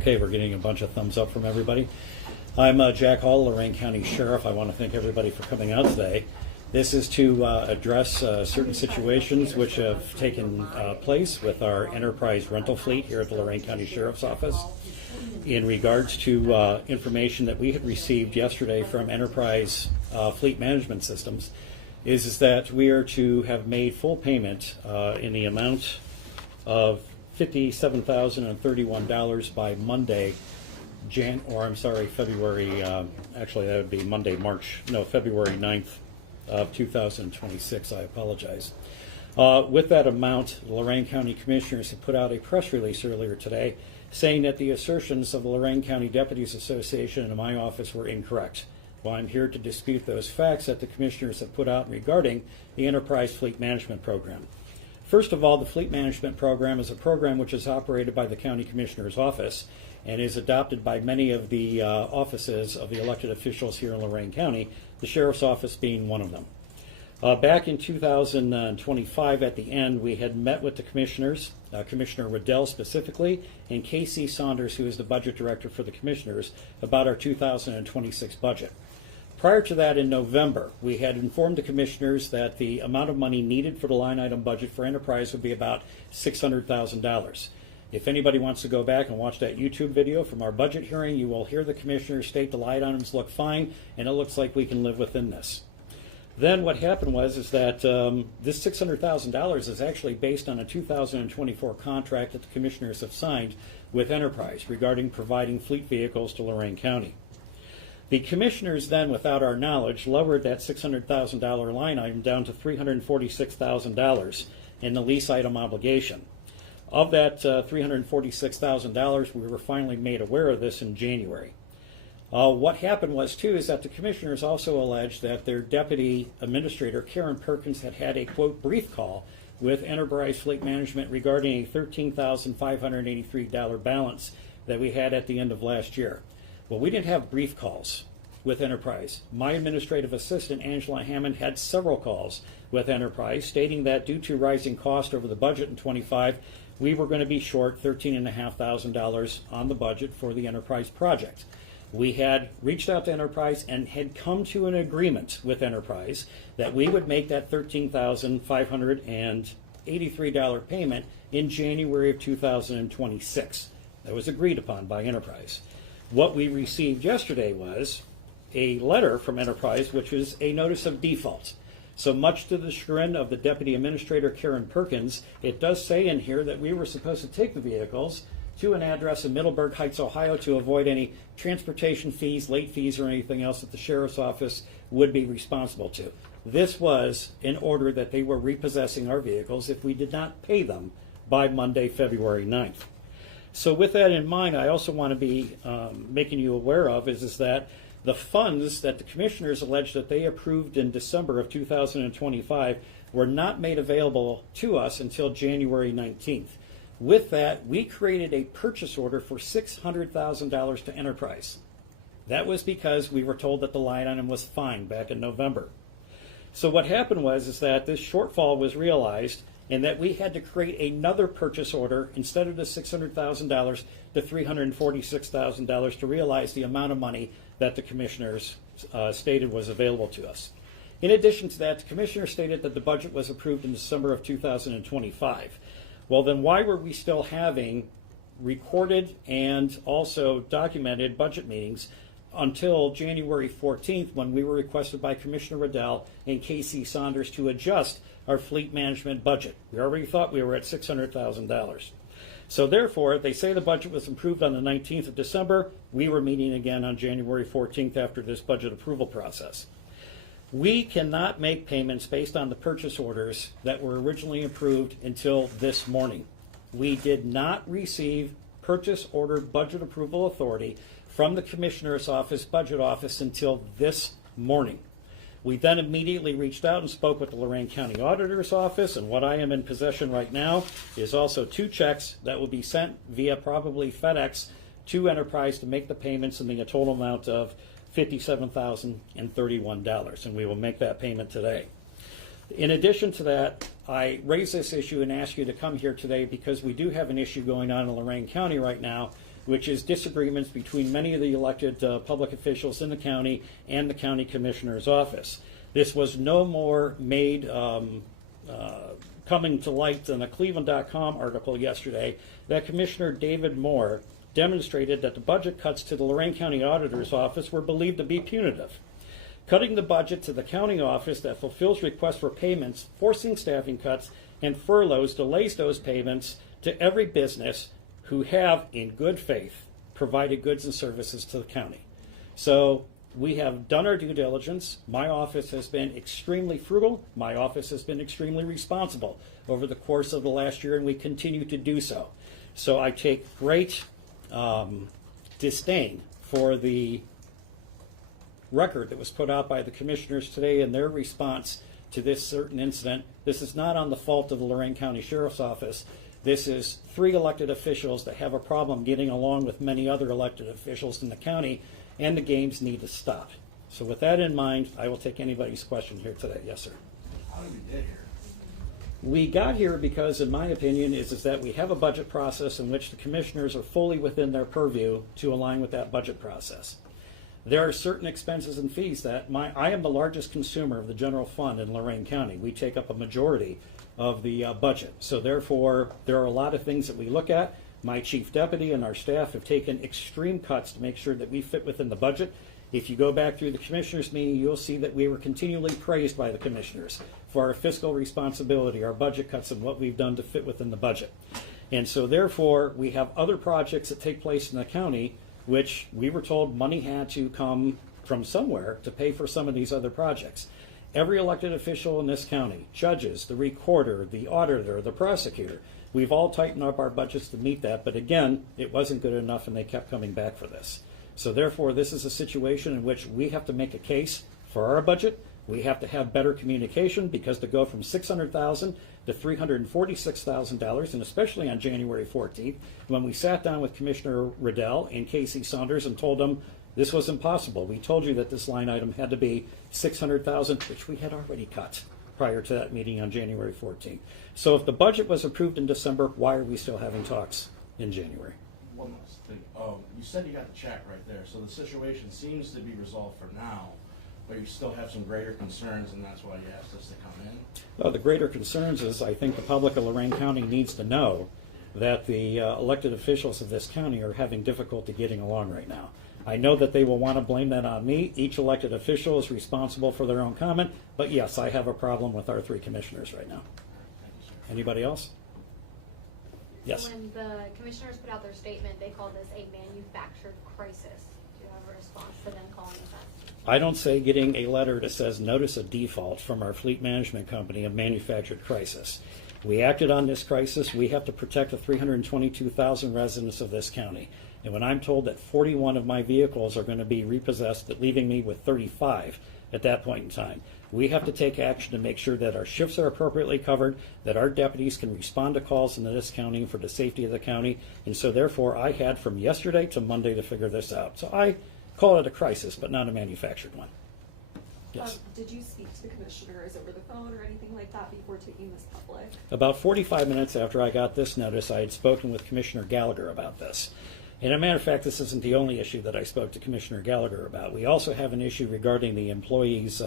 Okay, we're getting a bunch of thumbs up from everybody. I'm Jack Hall, Lorain County Sheriff. I want to thank everybody for coming out today. This is to address certain situations which have taken place with our enterprise rental fleet here at the Lorain County Sheriff's Office in regards to information that we had received yesterday from Enterprise Fleet Management Systems is that we are to have made full payment in the amount of $57,031 by Monday, February, actually that would be February 9th of 2026, I apologize. With that amount, the Lorain County Commissioners have put out a press release earlier today saying that the assertions of the Lorain County Deputies Association and my office were incorrect. Well, I'm here to dispute those facts that the Commissioners have put out regarding the Enterprise Fleet Management Program. First of all, the Fleet Management Program is a program which is operated by the County Commissioner's Office and is adopted by many of the offices of the elected officials here in Lorain County, the Sheriff's Office being one of them. Back in 2025 at the end, we had met with the Commissioners, Commissioner Riddell specifically, and Casey Saunders, who is the Budget Director for the Commissioners, about our 2026 budget. Prior to that, in November, we had informed the Commissioners that the amount of money needed for the line item budget for Enterprise would be about $600,000. If anybody wants to go back and watch that YouTube video from our budget hearing, you will hear the Commissioners state the line items look fine, and it looks like we can live within this. Then what happened was that this $600,000 is actually based on a 2024 contract that the Commissioners have signed with Enterprise regarding providing fleet vehicles to Lorain County. The Commissioners then, without our knowledge, lowered that $600,000 line item down to $346,000 in the lease item obligation. Of that $346,000, we were finally made aware of this in January. What happened was, too, is that the Commissioners also alleged that their Deputy Administrator, Karen Perkins, had had a, quote, brief call with Enterprise Fleet Management regarding a $13,583 balance that we had at the end of last year. Well, we didn't have brief calls with Enterprise. My administrative assistant, Angela Hammond, had several calls with Enterprise stating that due to rising cost over the budget in 25, we were going to be short $13,500 on the budget for the Enterprise project. We had reached out to Enterprise and had come to an agreement with Enterprise that we would make that $13,583 payment in January of 2026. That was agreed upon by Enterprise. What we received yesterday was a letter from Enterprise, which is a notice of default. So much to the chagrin of the Deputy Administrator, Karen Perkins, it does say in here that we were supposed to take the vehicles to an address in Middleburg Heights, Ohio, to avoid any transportation fees, late fees, or anything else that the Sheriff's Office would be responsible to. This was in order that they were repossessing our vehicles if we did not pay them by Monday, February 9th. So with that in mind, I also want to be making you aware of is that the funds that the Commissioners alleged that they approved in December of 2025 were not made available to us until January 19th. With that, we created a purchase order for $600,000 to Enterprise. That was because we were told that the line item was fine back in November. So what happened was that this shortfall was realized and that we had to create another purchase order instead of the $600,000 to $346,000 to realize the amount of money that the Commissioners stated was available to us. In addition to that, the Commissioner stated that the budget was approved in December of 2025. Well, then why were we still having recorded and also documented budget meetings until January 14th, when we were requested by Commissioner Riddell and Casey Saunders to adjust our fleet management budget? We already thought we were at $600,000. So therefore, they say the budget was approved on the 19th of December. We were meeting again on January 14th after this budget approval process. We cannot make payments based on the purchase orders that were originally approved until this morning. We did not receive purchase order budget approval authority from the Commissioner's Office, Budget Office, until this morning. We then immediately reached out and spoke with the Lorain County Auditor's Office, and what I am in possession right now is also 2 checks that will be sent via probably FedEx to Enterprise to make the payments in the total amount of $57,031, and we will make that payment today. In addition to that, I raise this issue and ask you to come here today because we do have an issue going on in Lorain County right now which is disagreements between many of the elected public officials in the county and the county commissioner's office. This was no more made coming to light than a Cleveland.com article yesterday that Commissioner David Moore demonstrated that the budget cuts to the Lorain County Auditor's Office were believed to be punitive. Cutting the budget to the county office that fulfills requests for payments, forcing staffing cuts, and furloughs delays those payments to every business who have, in good faith, provided goods and services to the county. So we have done our due diligence. My office has been extremely frugal. My office has been extremely responsible over the course of the last year, and we continue to do so. So I take great disdain for the record that was put out by the commissioners today in their response to this certain incident. This is not on the fault of the Lorain County Sheriff's Office. This is 3 elected officials that have a problem getting along with many other elected officials in the county, and the games need to stop. So with that in mind, I will take anybody's question here today. Yes, sir. How did we get here? We got here because, in my opinion, is that we have a budget process in which the commissioners are fully within their purview to align with that budget process. There are certain expenses and fees that I am the largest consumer of the general fund in Lorain County. We take up a majority of the budget. So therefore, there are a lot of things that we look at. My chief deputy and our staff have taken extreme cuts to make sure that we fit within the budget. If you go back through the commissioners' meeting, you'll see that we were continually praised by the commissioners for our fiscal responsibility, our budget cuts, and what we've done to fit within the budget. And so therefore, we have other projects that take place in the county, which we were told money had to come from somewhere to pay for some of these other projects. Every elected official in this county, judges, the recorder, the auditor, the prosecutor, we've all tightened up our budgets to meet that, but again, it wasn't good enough and they kept coming back for this. So therefore, this is a situation in which we have to make a case for our budget. We have to have better communication, because to go from $600,000 to $346,000, and especially on January 14th, when we sat down with Commissioner Riddell and Casey Saunders and told them this was impossible. We told you that this line item had to be $600,000, which we had already cut prior to that meeting on January 14th. So if the budget was approved in December, why are we still having talks in January? One last thing. You said you got the check right there, so the situation seems to be resolved for now, but you still have some greater concerns, and that's why you asked us to come in? Well, the greater concerns is I think the public of Lorain County needs to know that the elected officials of this county are having difficulty getting along right now. I know that they will want to blame that on me. Each elected official is responsible for their own comment, but yes, I have a problem with our 3 commissioners right now. Thank you, sir. Anybody else? Yes. So when the commissioners put out their statement, they called this a manufactured crisis. Do you have a response to them calling it that? I don't say getting a letter that says notice of default from our fleet management company a manufactured crisis. We acted on this crisis. We have to protect the 322,000 residents of this county. And when I'm told that 41 of my vehicles are going to be repossessed, leaving me with 35 at that point in time, we have to take action to make sure that our shifts are appropriately covered, that our deputies can respond to calls in this county for the safety of the county. And so therefore, I had from yesterday to Monday to figure this out. So I call it a crisis, but not a manufactured one. Yes. Did you speak to the commissioners over the phone or anything like that before taking this public? About 45 minutes after I got this notice, I had spoken with Commissioner Gallagher about this. And as a matter of fact, this isn't the only issue that I spoke to Commissioner Gallagher about. We also have an issue regarding the employees'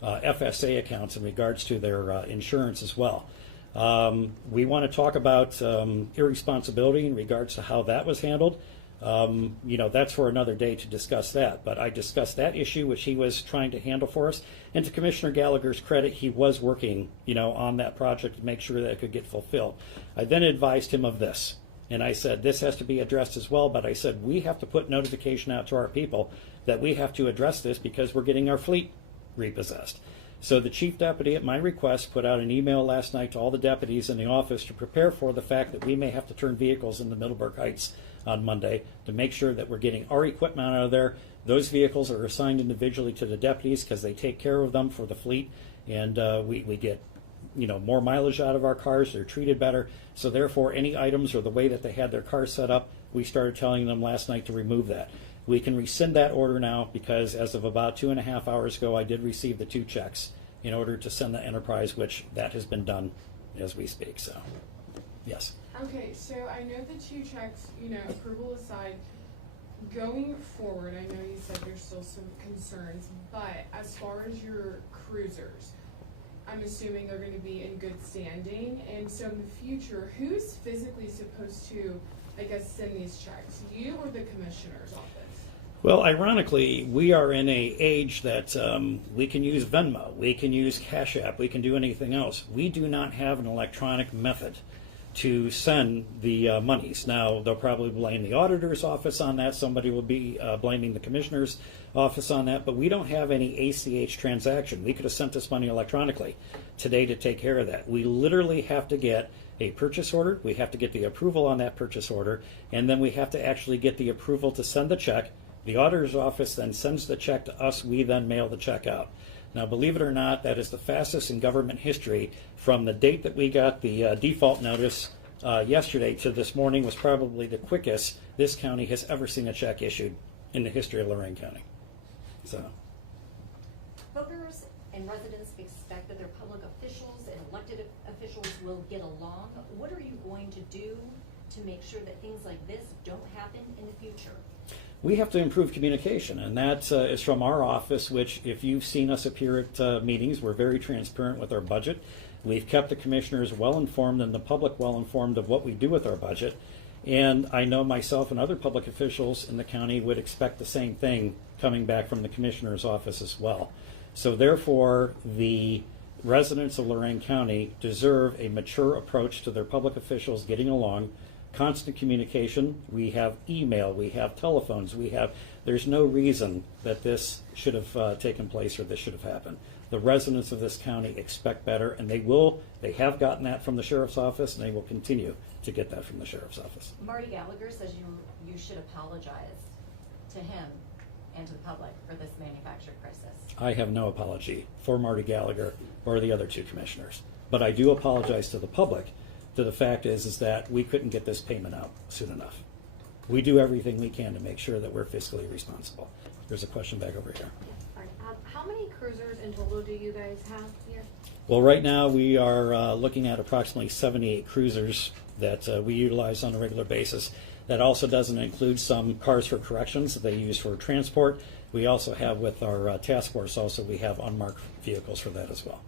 FSA accounts in regards to their insurance as well. We want to talk about irresponsibility in regards to how that was handled. That's for another day to discuss that. But I discussed that issue, which he was trying to handle for us. And to Commissioner Gallagher's credit, he was working, on that project to make sure that it could get fulfilled. I then advised him of this. And I said, this has to be addressed as well. But I said, we have to put notification out to our people that we have to address this because we're getting our fleet repossessed. So the chief deputy, at my request, put out an email last night to all the deputies in the office to prepare for the fact that we may have to turn vehicles into Middleburg Heights on Monday to make sure that we're getting our equipment out of there. Those vehicles are assigned individually to the deputies because they take care of them for the fleet, and we get more mileage out of our cars. They're treated better. So therefore, any items or the way that they had their cars set up, we started telling them last night to remove that. We can rescind that order now because as of about 2.5 hours ago, I did receive the 2 checks in order to send the enterprise, which that has been done as we speak. So, yes. Okay, so I know the two checks, approval aside, going forward, I know you said there's still some concerns, but as far as your cruisers, I'm assuming they're gonna be in good standing, and so in the future, who's physically supposed to, send these checks? You or the commissioner's office? Well, ironically, we are in a age that we can use Venmo, we can use Cash App, we can do anything else. We do not have an electronic method to send the monies. Now, they'll probably blame the auditor's office on that. Somebody will be blaming the commissioner's office on that, but we don't have any ACH transaction. We could have sent this money electronically today to take care of that. We literally have to get a purchase order, we have to get the approval on that purchase order, and then we have to actually get the approval to send the check. The auditor's office then sends the check to us, we then mail the check out. Now, believe it or not, that is the fastest in government history. From the date that we got the default notice yesterday to this morning was probably the quickest this county has ever seen a check issued in the history of Lorain County. So, voters and residents expect that their public officials and elected officials will get along. What are you going to do to make sure that things like this don't happen in the future? we have to improve communication, and that is from our office, which if you've seen us appear at meetings, we're very transparent with our budget. We've kept the commissioners well informed and the public well informed of what we do with our budget. And I know myself and other public officials in the county would expect the same thing coming back from the commissioner's office as well. So therefore, the residents of Lorain County deserve a mature approach to their public officials getting along, constant communication. We have email, we have telephones, there's no reason that this should have taken place or this should have happened. The residents of this county expect better, and they have gotten that from the sheriff's office, and they will continue to get that from the sheriff's office. Marty Gallagher says you should apologize to him and to the public for this manufactured crisis. I have no apology for Marty Gallagher or the other two commissioners, but I do apologize to the public. The fact is that we couldn't get this payment out soon enough. We do everything we can to make sure that we're fiscally responsible. There's a question back over here. How many cruisers in total do you guys have here? Well, right now we are looking at approximately 78 cruisers that we utilize on a regular basis. That also doesn't include some cars for corrections that they use for transport. We also have with our task force also, we have unmarked vehicles for that as well.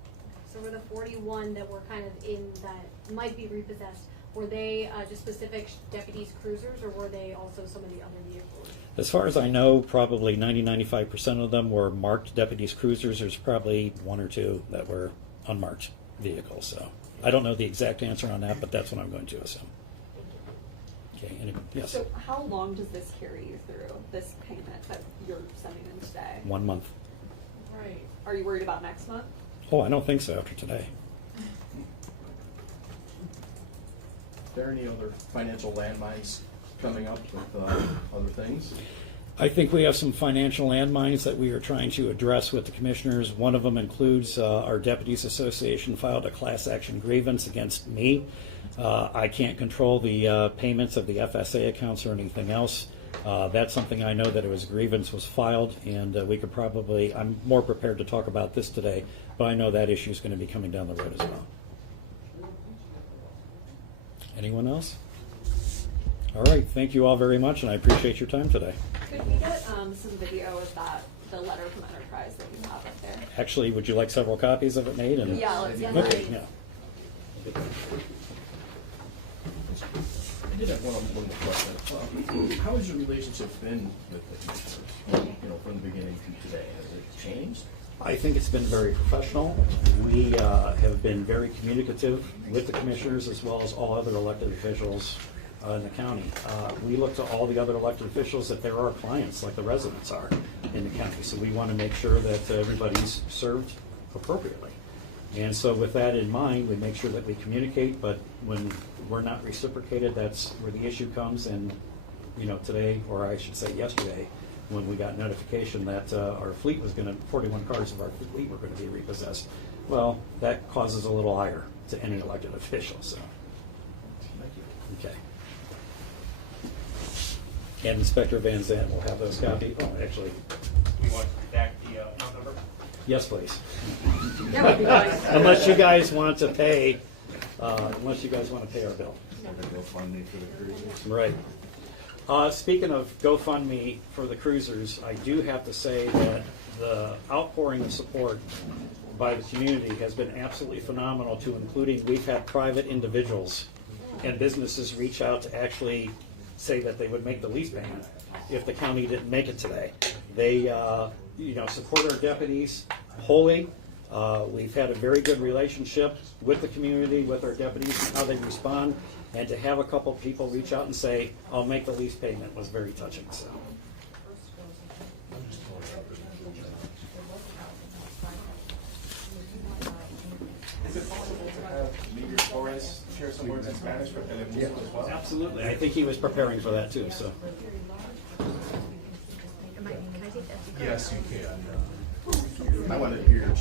So were the 41 that were kind of in that might be repossessed, were they just specific deputies' cruisers, or were they also some of the other vehicles? As far as I know, probably 90-95% of them were marked deputies' cruisers. There's probably one or two that were unmarked vehicles. So I don't know the exact answer on that, but that's what I'm going to assume. Okay, yes. So how long does this carry you through, this payment that you're sending in today? 1 month. Right. Are you worried about next month? Oh, I don't think so after today. Are there any other financial landmines coming up with other things? I think we have some financial landmines that we are trying to address with the commissioners. One of them includes our Deputies Association filed a class action grievance against me. I can't control the payments of the FSA accounts or anything else. That's something I know that a grievance was filed, and we could probably, I'm more prepared to talk about this today, but I know that issue is going to be coming down the road as well. Anyone else? All right, thank you all very much, and I appreciate your time today. Could we get some video of the letter from Enterprise that you have up there? Actually, would you like several copies of it made? And Yeah, let's get okay, that. yeah. I did have one more question. How has your relationship been with the commissioners, from the beginning to today? Has it changed? I think it's been very professional. We have been very communicative with the commissioners as well as all other elected officials in the county. We look to all the other elected officials that they're our clients, like the residents are in the county. So we want to make sure that everybody's served appropriately. And so with that in mind, we make sure that we communicate, but when we're not reciprocated, that's where the issue comes. And today, or I should say yesterday, when we got notification that our fleet was 41 cars of our fleet were going to be repossessed. Well, that causes a little ire to any elected official. So, Thank you. okay. And Inspector Van Zandt will have those copies. Oh, actually, You want back the account number? yes, please. That would be nice. Unless you guys want to pay, our bill. GoFundMe for the cruisers. Right. Speaking of GoFundMe for the cruisers, I do have to say that the outpouring of support by the community has been absolutely phenomenal, to including we've had private individuals and businesses reach out to actually say that they would make the lease payment if the county didn't make it today. They support our deputies wholly. We've had a very good relationship with the community, with our deputies, and how they respond. And to have a couple people reach out and say, I'll make the lease payment, was very touching. So. Is it possible to have maybe Flores share some words in Spanish for Telemundo as well? Absolutely. I think he was preparing for that too. So. Yes, you can. I want to hear